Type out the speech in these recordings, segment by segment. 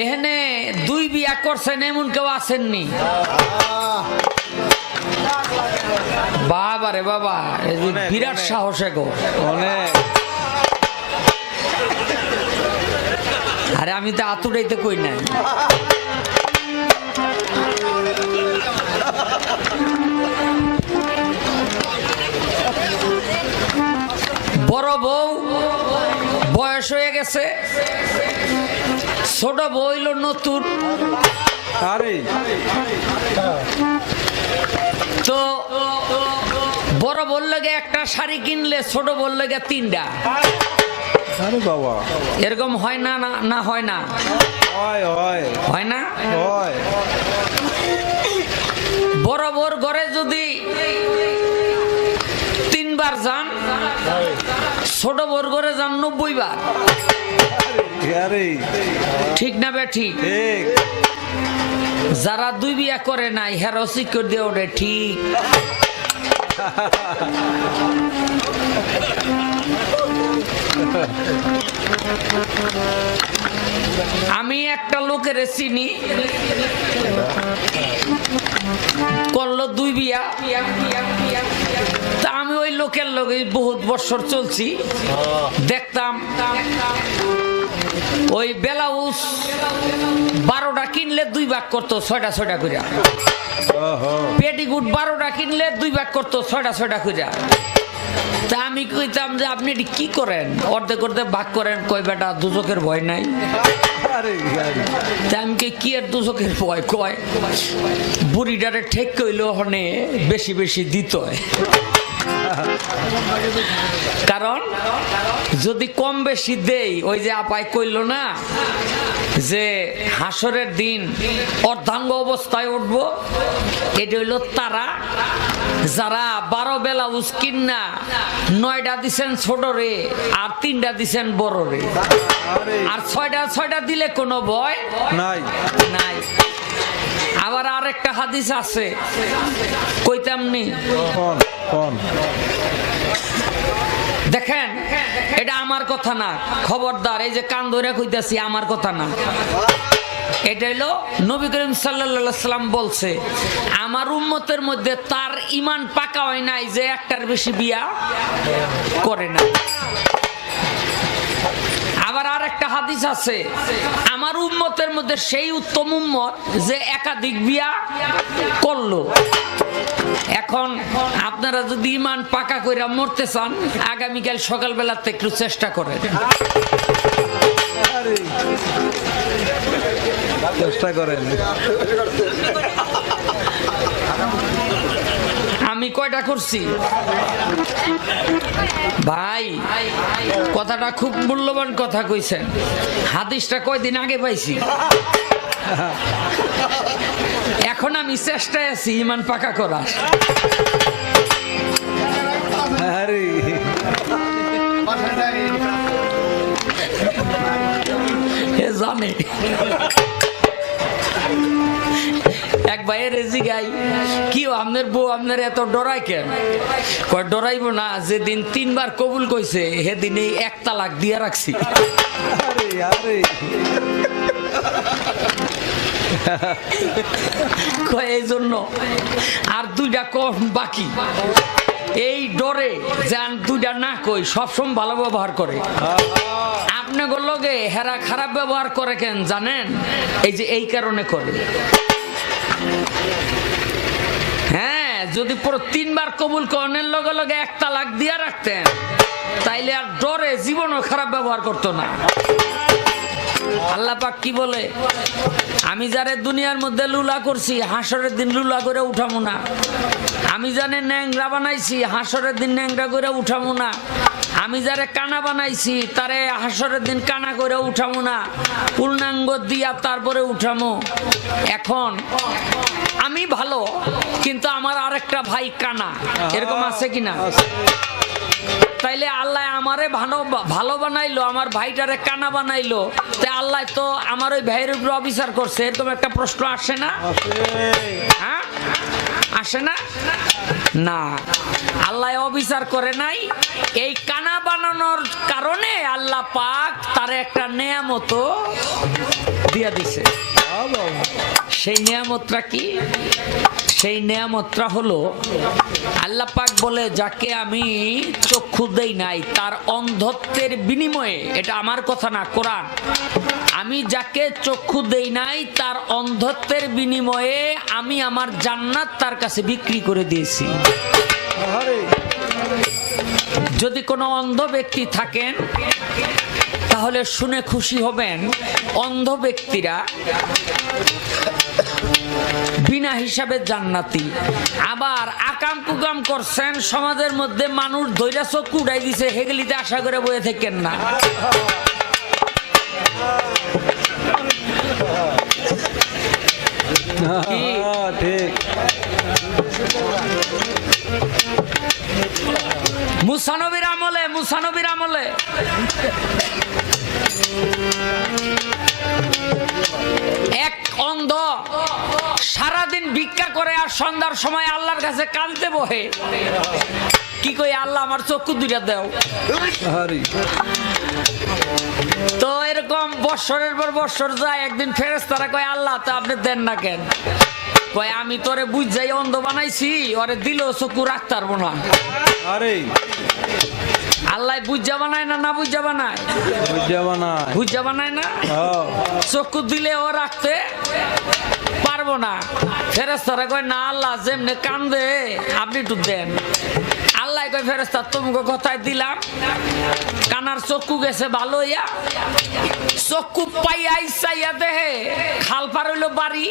এখানে দুই বিয়া করছেন এমন কেউ আসেননি বাবা রে বাবা বিরাট। সাহস গো অনেক। আরে আমি তো আতুরাইতে কই নাই। বড় বউ বয়স হয়ে গেছে। ছোট বউ হইল নতুন। আরে। তো বড় বল লাগে একটা শাড়ি কিনলে ছোট বল লাগে তিনটা। আরে বাবা। এরকম হয় না না না হয় না? হয় হয়। হয় না? হয়। বড় বড় ঘরে যদি তিনবার যান ছোট বড় ঘরে যান নব্বই বার ঠিক না বে ঠিক। যারা দুই বিয়া করে নাই হেরো সিকিউর দিয়ে ওঠে ঠিক। আমি একটা লোকের চিনি। করল দুই বিয়া। লোকের লগে বহুত বছর চলছি। দেখতাম ওই বেলাউস বারোটা কিনলে দুই ভাগ করতো ছয়টা ছয়টা করে পেটিকুট বারোটা কিনলে দুই ভাগ করতো ছয়টা ছয়টা করে তা আমি কইতাম যে আপনি এটি কি করেন? অর্ধেক অর্ধেক ভাগ করেন। কই বেটা দুচকের ভয় নাই। তা আমি কি আর দুচকের ভয়? কয় বুড়িটারে ঠেক কইলেও হনে বেশি বেশি দিত। কারণ যদি কম বেশি দেই ওই যে আপায় কইল না যে হাসরের দিন অর্ধাঙ্গ অবস্থায় উঠবো এটা হইল তারা যারা বারো বেলা উস্কিন না নয়টা দিছেন ছোট রে আর তিনটা দিছেন বড় রে। আর ছয়টা ছয়টা দিলে কোনো ভয় নাই। নাই। আবার আরেকটা হাদিস আছে কইতাম নি? কোন কোন? দেখেন, এটা আমার কথা না। খবরদার, এই যে কান ধরে খুঁজতেছি আমার কথা না। এটা হলো নবী করিম সাল্লাল্লাহু সাল্লাম বলছে, আমার উম্মতের মধ্যে তার ইমান পাকা হয় নাই যে একটার বেশি বিয়া করে না হাদিস আছে। আমার উম্মতের মধ্যে সেই উত্তম উম্মত যে একাধিক বিয়া করল। এখন আপনারা যদি ইমান পাকা কইরা মরতে চান, আগামীকাল সকালবেলাতে একটু চেষ্টা করেন। চেষ্টা করেন। আমি কয়টা করছি? ভাই কথাটা খুব মূল্যবান কথা কইছেন। হাদিসটা কয়দিন আগে পাইছি। এখন আমি চেষ্টায় আছি ইমান পাকা করার। জানে। এক ভাইয়ের রেজি গাই কি আপনার বউ আপনার এত ডরাই কেন? কয়, ডরাইব না, যেদিন তিনবার কবুল কইছে, সেদিন এই এক তালাক দিয়ে রাখছি। এই জন্য আর দুইটা কম বাকি। এই ডরে যে আর দুইটা না কই, সবসময় ভালো ব্যবহার করে। আপনাকে লগে হেরা খারাপ ব্যবহার করে কেন জানেন? এই যে এই কারণে করে। হ্যাঁ যদি পুরো তিনবার কবুল করণের লগে লগে এক তালাক দিয়া রাখতেন, তাইলে আর ডরে জীবনও খারাপ ব্যবহার করতো না। আল্লাহ পাক কি বলে? আমি যারে দুনিয়ার মধ্যে লুলা করছি, হাসরের দিন লুলা করে উঠামো না। আমি জানে ন্যাংরা বানাইছি, হাসরের দিন ন্যাংরা করে উঠামো না। আমি যারে কানা বানাইছি তারে হাসরের দিন কানা করে উঠামো না। পূর্ণাঙ্গ দিয়া তারপরে উঠামো। এখন আমি ভালো কিন্তু আমার আরেকটা ভাই কানা। এরকম আছে কিনা? তাইলে আল্লাহ আমারে ভালো ভালো বানাইলো আমার ভাইটারে কানা বানাইলো। তাই আল্লাহ তো আমার ওই ভাইয়ের উপরে অবিচার করছে। এরকম একটা প্রশ্ন আসে না? হ্যাঁ? আসে না? না, আল্লাহ অবিচার করে নাই। এই কানা বানানোর কারণে আল্লাহ পাক তার একটা নেয়ামত দিয়া দিছে। সেই নিয়ামতটা কি? সেই নিয়ামতটা হলো, আল্লাহ পাক বলে, যাকে আমি চক্ষু দেই নাই, তার অন্ধত্বের বিনিময়ে, এটা আমার কথা না, কোরআন। আমি যাকে চক্ষু দেই নাই তার অন্ধত্বের বিনিময়ে আমি আমার জান্নাত তার কাছে বিক্রি করে দিয়েছি। যদি কোনো অন্ধ ব্যক্তি থাকেন তাহলে শুনে খুশি হবেন অন্ধ ব্যক্তিরা বিনা হিসাবে জান্নাতি। আবার আকাম কুকাম করছেন সমাজের মধ্যে মানুষ ধৈর্য চোখ উড়াই দিছে হেগলিতে আশা করে বয়ে থাকেন না। ঠিক। মুসানবির আমলে মুসানবির আমলে। এক অন্ধ সারাদিন ভিক্ষা করে আর সন্ধ্যার সময় আল্লাহর কাছে কাঁদতে বহে। কি কই আল্লাহ আমার চক্ষু দুইটা দেও। তো এরকম বৎসরের পর বৎসর যায় একদিন ফেরেস তারা কয় আল্লাহ তো আপনি দেন না কেন? কয় আমি তোরে বুঝ যাই অন্ধ বানাইছি ওরে দিলেও চকু রাখতে পারব না আরে। আল্লাহ বুঝা বানায় না না বুঝা বানায়? বুঝাবা না বুঝা বানায় না? হ্যাঁ। চক্ষু দিলে ও রাখতে পারব না। ফেরেস্তারা কয় না আল্লাহ যেমনি কান্দে আপনি একটু দেন। কয় ফেরেস্তা তোমাকে কথায় দিলাম কানার চক্ষু গেছে ভালো ইয়া চক্ষু পাইয়া ইচ্ছাইয়া দেহে খাল পার হইল বাড়ি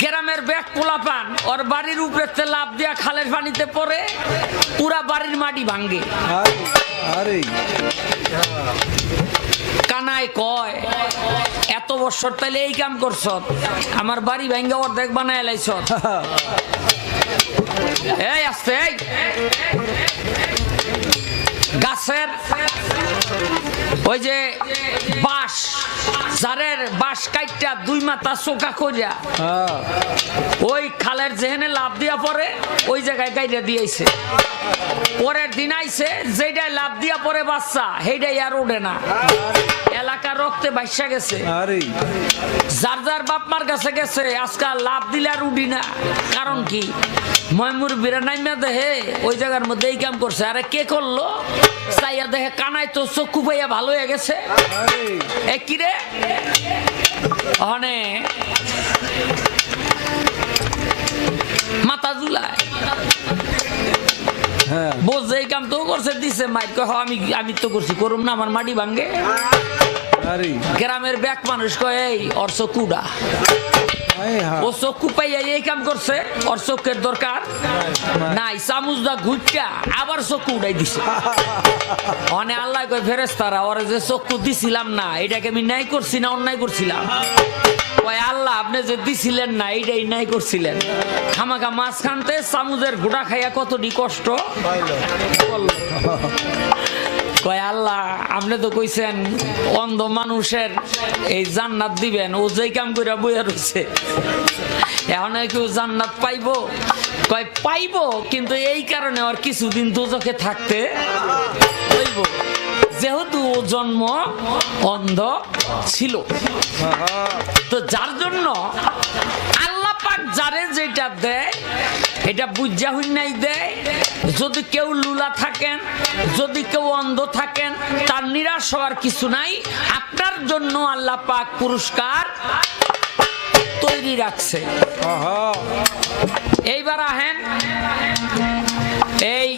গ্রামের ব্যাগ পোলা পান ওর বাড়ির উপরে লাভ দিয়া খালের পানিতে পড়ে পুরা বাড়ির মাটি ভাঙ্গে। কানায় কয় এত বছর তাইলে এই কাম করছ আমার বাড়ি ভাঙ্গা অর্ধেক বানায় লাইছ এই আসতে গাছের ওই যে বাঁশ জারের বাঁশ কাইটা দুই মাথা চোকা করিয়া ওই খালের যেখানে লাভ দিয়া পরে ওই জায়গায় গাইডা দিয়েছে পরের দিন আইছে যেটাই লাভ দিয়া পরে বাচ্চা সেইটাই আর ওঠে না এলাকার রক্তে বাইসা গেছে। যার যার বাপ মার কাছে গেছে আজকাল লাভ দিলে আর উঠি না। কারণ কি? ময়মুর বিরানাইমা দেহে ওই জায়গার মধ্যে এই কাম করছে। আরে কে করল? চাইয়া দেহে কানাই তো চক্ষু পাইয়া ভালো হয়ে গেছে। এ কি রে? অনে মাথা জুলায় হ্যাঁ। বোঝ এই কাম তো করছে দিছে। মাইক কয়, "হ, আমি আমি তো করছি করুম না আমার মাটি ভাঙ্গে। গ্রামের ব্যাক মানুষ কয় এই ওর চকুডা। ও চক্ষু পাইয়া এই কাম করছে ওর চোখের দরকার নাই। চামুচ দা ঘুরটা আবার চক্ষু উড়াই দিছে। অনে আল্লাহ কয় ফেরেস্তারা ওরে যে চক্ষু দিছিলাম না এটাকে আমি নাই করছি না অন্যায় করছিলাম? কয় আল্লাহ আপনি যে দিছিলেন না এইটাই নাই করছিলেন। খামাখা মাছ খানতে চামুচের গোটা খাইয়া কতটি কষ্ট। কয়, আল্লাহ, আপনি তো কইছেন অন্ধ মানুষের এই জান্নাত দিবেন, ও যেই কাম করে বইয়া রয়েছে এখন কেউ জান্নাত পাইব? কয়, পাইবো, কিন্তু এই কারণে আর কিছুদিন দুজকে থাকতে হইব। যেহেতু ও জন্ম অন্ধ ছিল। তো যার জন্য আল্লাহ পাক যারে যেটা দেয়, এটা বুঝা নাই দেয় যদি কেউ লুলা থাকেন যদি কেউ অন্ধ থাকেন তার নিরাশ হওয়ার কিছু নাই। আপনার জন্য আল্লাহ পাক পুরস্কার তৈরি রাখছে। এইবার আহেন। এই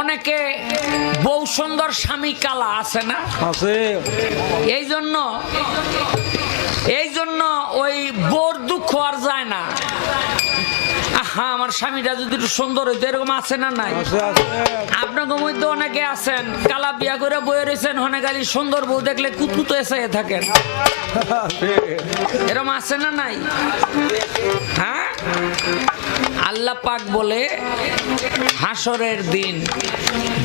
অনেকে বউ সুন্দর স্বামী কালা আছে না? আছে। এই জন্য এই জন্য ওই বোর দুঃখ আর যায় না। আহা আমার স্বামীটা যদি একটু সুন্দর হইতো এরকম আছে না নাই? আছে মধ্যে অনেকে আছেন কালা বিয়া করে বয়ে রয়েছেন হনে গালি সুন্দর বউ দেখলে কুতকুতো এসে থাকেন। এরকম আছে না নাই? হ্যাঁ? আল্লাহ পাক বলে হাসরের দিন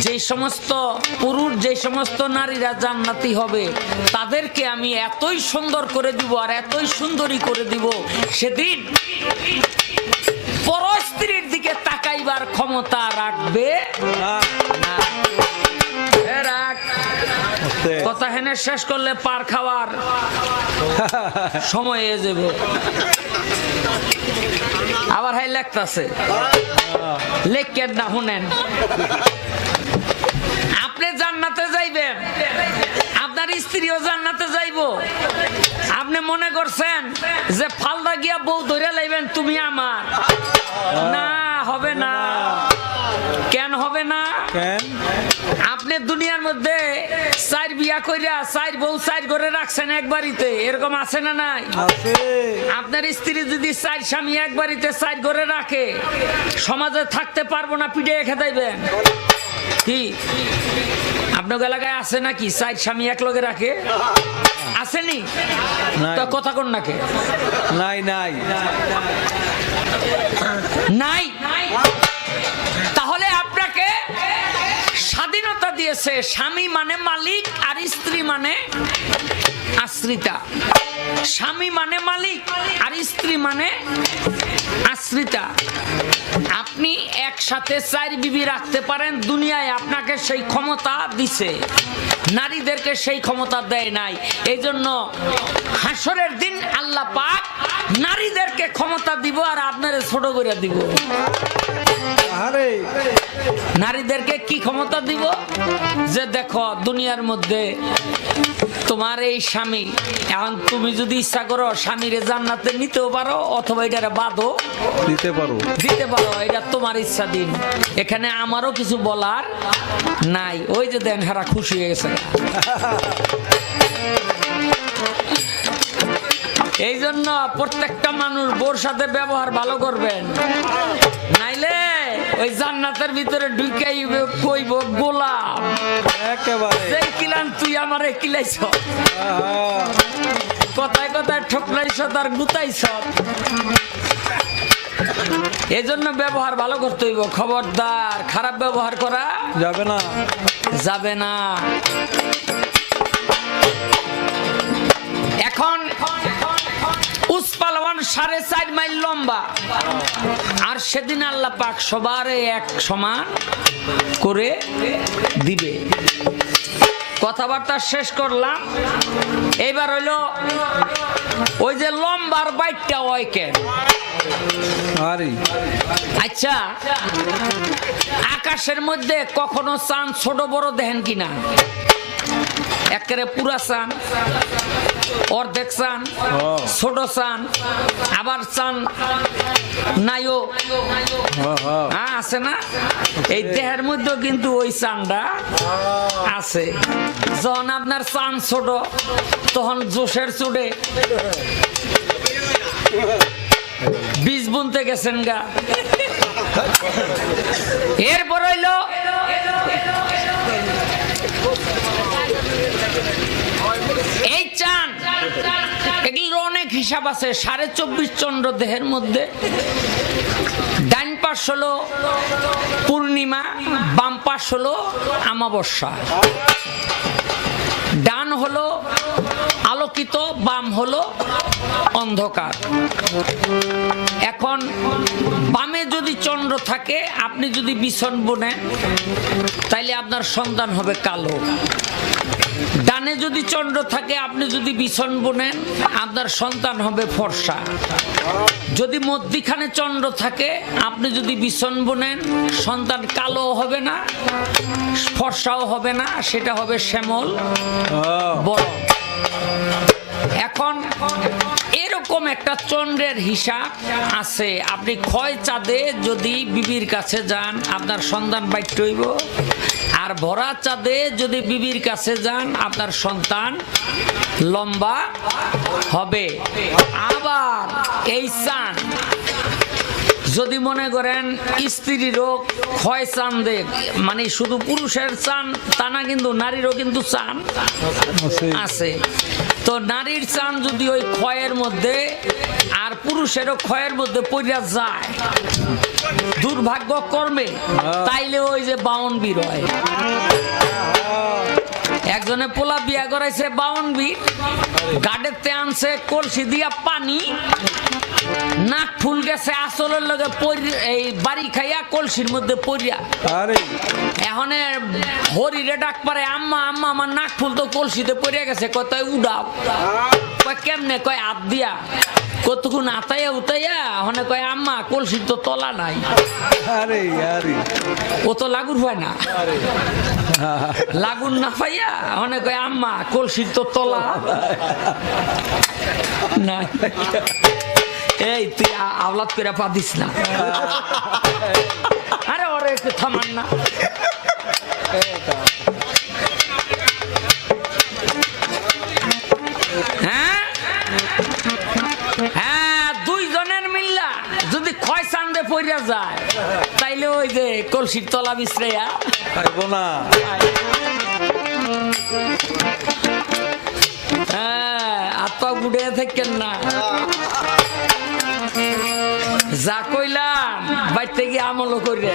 যে সমস্ত পুরুষ যে সমস্ত নারীরা জান্নাতি হবে তাদেরকে আমি এতই সুন্দর করে দিব আর এতই সুন্দরী করে দিব সেদিন তাকাইবার ক্ষমতা রাখবে? এ আছে কথা হেনে শেষ করলে পার খাওয়ার সময় হয়ে যাবে। আবার হাই লেখতাছে। লেখেন না শুনেন। আপনি জান্নাতে যাইবেন। আপনার স্ত্রীও জান্নাতে যাইব। আপনি মনে করছেন যে ফালদা গিয়া বউ ধরে লাইবেন তুমি আমার। না। হবে না। কেন হবে না? কেন? আপনি দুনিয়ার মধ্যে চার বিয়া কইরা চার বউ চার করে রাখছেন এক বাড়িতে এরকম আছে না নাই? আছে। আপনার স্ত্রী যদি চার স্বামী এক বাড়িতে চার করে রাখে সমাজে থাকতে পারব না পিঠে রেখে দেবেন কি? আপনার এলাকায় আছে নাকি? চার স্বামী এক লগে রাখে? আসেনি। কথা কোন নাকে নাই নাই। নাই। তাহলে আপনাকে স্বাধীনতা দিয়েছে স্বামী মানে মালিক আর স্ত্রী মানে আশ্রিতা। স্বামী মানে মালিক আর স্ত্রী মানে আশ্রিতা। আপনি একসাথে চার বিবি রাখতে পারেন, দুনিয়ায় আপনাকে সেই ক্ষমতা দিছে। নারীদেরকে সেই ক্ষমতা দেয় নাই। এই জন্য হাসরের দিন আল্লাহ পাক নারীদেরকে ক্ষমতা দিব আর আপনারে ছোট করে দিব। নারীদেরকে কি ক্ষমতা দিব? যে দেখো দুনিয়ার মধ্যে তোমার এই স্বামী এখন তুমি যদি ইচ্ছা করো স্বামীরে জান্নাতে নিতেও পারো অথবা এটারে বাদও দিতে পারো। দিতে পারো এটা তোমার ইচ্ছা দিন। এখানে আমারও কিছু বলার নাই। ওই যে দেন হারা খুশি হয়ে গেছে। এই জন্য প্রত্যেকটা মানুষ বোর সাথে ব্যবহার ভালো করবেন। নাইলে ওই জান্নাতের ভিতরে ঢুকাই কইব গোলাম। একেবারে। সেই কিলান তুই আমারে কিলাইছ। কথায় কথায় ঠকলাইছ তার গুতাইছ। এই জন্য ব্যবহার ভালো করতে হইব। খবরদার খারাপ ব্যবহার করা যাবে না। যাবে না। সাড়ে চার মাইল লম্বা। আর সেদিন আল্লাহ পাক সবার এক সমান করে দিবে। কথাবার্তা শেষ করলাম। এইবার হইল ওই যে লম্বার বাইকটা ওই কেন? আরে। আচ্ছা আকাশের মধ্যে কখনো চান ছোট বড় দেখেন কিনা? একেবারে পুরা চান অর্ধেক চান ছোট চান আবার চান নাইও। হ্যাঁ আছে না? এই দেহের মধ্যেও কিন্তু ওই চানটা আছে। যখন আপনার চান ছোট তখন জোশের চুড়ে বীজ বুনতে গেছেন গা। এরপর হইল এই চান এগুলোর অনেক হিসাব আছে। সাড়ে চব্বিশ চন্দ্র দেহের মধ্যে। ডান পাশ হলো পূর্ণিমা, বাম পাশ হলো আমাবস্যা। ডান হলো আলোকিত, বাম হলো অন্ধকার। এখন বামে যদি চন্দ্র থাকে, আপনি যদি বিছন বোনেন, তাইলে আপনার সন্তান হবে কালো। ডানে যদি চন্দ্র থাকে আপনি যদি বিছন বোনেন আপনার সন্তান হবে ফর্সা। যদি মধ্যিখানে চন্দ্র থাকে আপনি যদি বিছন বোনেন সন্তান কালো হবে না ফর্সাও হবে না সেটা হবে শ্যামল বড়। এখন এরকম একটা চন্দ্রের হিসাব আছে। আপনি ক্ষয় চাঁদে যদি বিবির কাছে যান আপনার সন্তান বাইট হইব। আর ভরা চাঁদে যদি বিবির কাছে যান আপনার সন্তান লম্বা হবে। আবার এই যদি মনে করেন স্ত্রীরও ক্ষয় চান দেখ মানে শুধু পুরুষের চান তা না কিন্তু নারীরও কিন্তু চান আছে। তো নারীর চান যদি ওই ক্ষয়ের মধ্যে আর পুরুষেরও ক্ষয়ের মধ্যে পড়িয়া যায় দুর্ভাগ্য কর্মে তাইলে ওই যে বাউন বীর হয়। একজনে পোলা বিয়া করাইছে বাউন বীর গাডেতে আনছে কলসি দিয়া পানি নাক ফুল গেছে আসলের লগে এই বাড়ি খাইয়া কলসির মধ্যে পড়িয়া। আরে। এখন হরিরে ডাক পারে আম্মা আম্মা আমার নাক ফুল তো কলসিতে পড়ে গেছে কত উড়াও কয় কেমনে? কয় হাত দিয়া। কতক্ষণ আতাইয়া উতাইয়া হনে কয় আম্মা কলসির তো তলা নাই। আরে আরে। ও তো লাগুর হয় না। লাগুন না পাইয়া হনে কয় আম্মা কলসির তো তলা না এই তুই আওলাদ করে পা দিস না। আরে ওরে একটু থামান না। হ্যাঁ? হ্যাঁ দুইজনের মিল্লা। যদি ক্ষয় চান্দে পড়িয়া যায় তাইলে ওই যে কলসির তলা বিছড়াইয়া খাইব না। হ্যাঁ আত্মা বুড়ে থাকেন না। যা কইলাম বাড়িতে গিয়ে আমলও করে